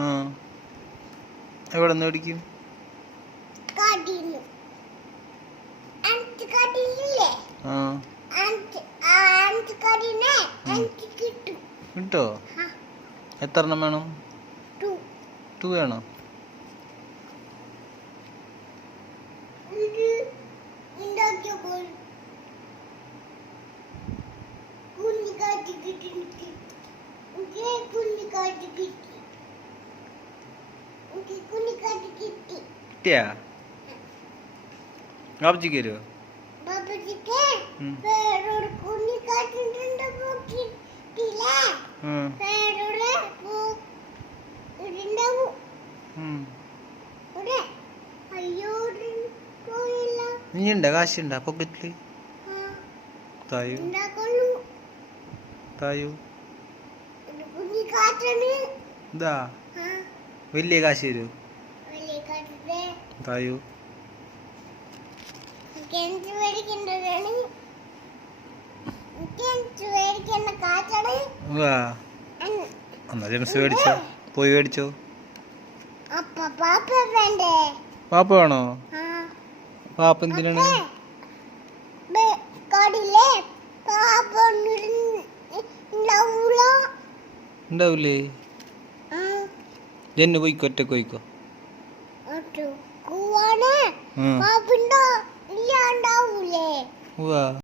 ആ എവിടെ നിന്ന് മേടിക്കും? കിട്ടോ? എത്ര എണ്ണം വേണം? 2 വേണോ? കിട്ടിയാ? ബാബുജിക്ക് തരുമോ? നീ ഉണ്ടോ? കാശുണ്ടാ പോക്കറ്റില്? തായു തായു ഇതാ വലിയ കാശ് തരൂ തായു. എന്നാ ജെംസ് മേടിച്ചോ, പോയി മേടിച്ചോ. പാപ്പ വേണോ? പാപ്പ എന്തിനാണ്? ഉണ്ടാവൂലേ? ജെന്നു പോയിക്കോ, ഒറ്റക്ക് പോയിക്കോ.